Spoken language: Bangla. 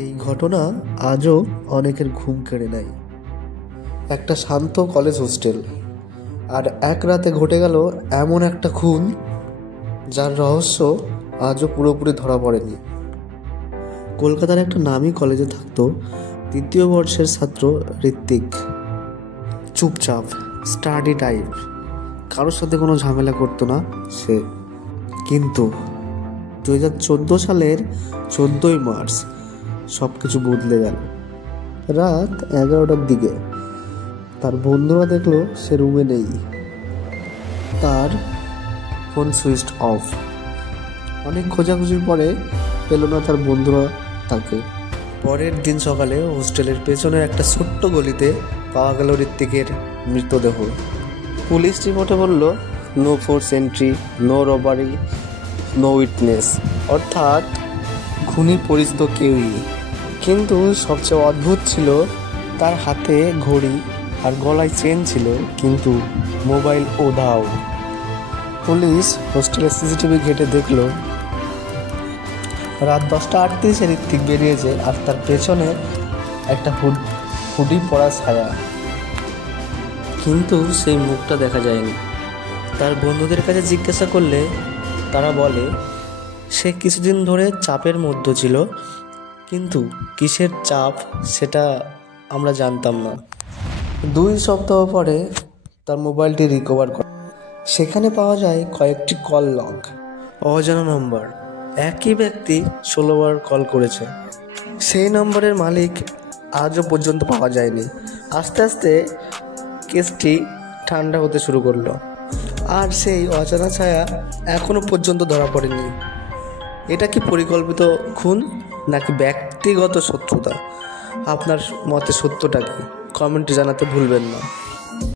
এই ঘটনা আজও অনেকের ঘুম কেড়ে নেয়। একটা শান্ত কলেজ হোস্টেল, আর এক রাতে ঘটে গেল এমন একটা খুন যার রহস্য আজও পুরোপুরি ধরা পড়েনি। কলকাতার একটা নামী কলেজে থাকতো দ্বিতীয় বর্ষের ছাত্র ঋত্বিক। চুপচাপ, স্টাডি টাইপ, কারোর সাথে কোনো ঝামেলা করতো না সে। কিন্তু 2014 সালের 14ই মার্চ সব কিছু বদলে গেল। রাত 11টার দিকে তার বন্ধুরা দেখলো সে রুমে নেই, তার ফোন সুইচ অফ। অনেক খোঁজাখুঁজির পরে পেল না তার বন্ধুরা তাকে। পরের দিন সকালে হোস্টেলের পেছনের একটা ছোট্ট গলিতে পাওয়া গেল ঋত্বিকের মৃতদেহ। পুলিশ রিপোর্টে বলল, no force entry, no robbery, no witness, অর্থাৎ খুনি পরিচিত কেউই। কিন্তু সবচেয়ে অদ্ভুত ছিল, তার হাতে ঘড়ি আর গলায় চেন ছিল, কিন্তু মোবাইল উধাও। পুলিশ হোস্টেলের সিসিটিভি ঘেঁটে দেখলো রাত 10:38 ঋত্বিক বেরিয়েছে, আর তার পেছনে একটা হুডি পরা ছায়া। কিন্তু সেই মুখটা দেখা যায়নি। তার বন্ধুদের কাছে জিজ্ঞাসা করলে তারা বলে সে কিছুদিন ধরে চাপের মধ্যে ছিল, কিন্তু কিসের চাপ সেটা আমরা জানতাম না। 2 সপ্তাহ পরে তার মোবাইলটি রিকভার করে। সেখানে পাওয়া যায় কয়েকটি কল লগ, অজানা নম্বর। একই ব্যক্তি 16 বার কল করেছে। সেই নম্বরের মালিক আজও পর্যন্ত পাওয়া যায়নি। আস্তে আস্তে কেসটি ঠান্ডা হতে শুরু করলো, আর সেই অজানা ছায়া এখনো পর্যন্ত ধরা পড়েনি। এটা কি পরিকল্পিত খুন নাকি ব্যক্তিগত শত্রুতা? আপনার মতে সত্যটা কি? কমেন্টে জানাতে ভুলবেন না।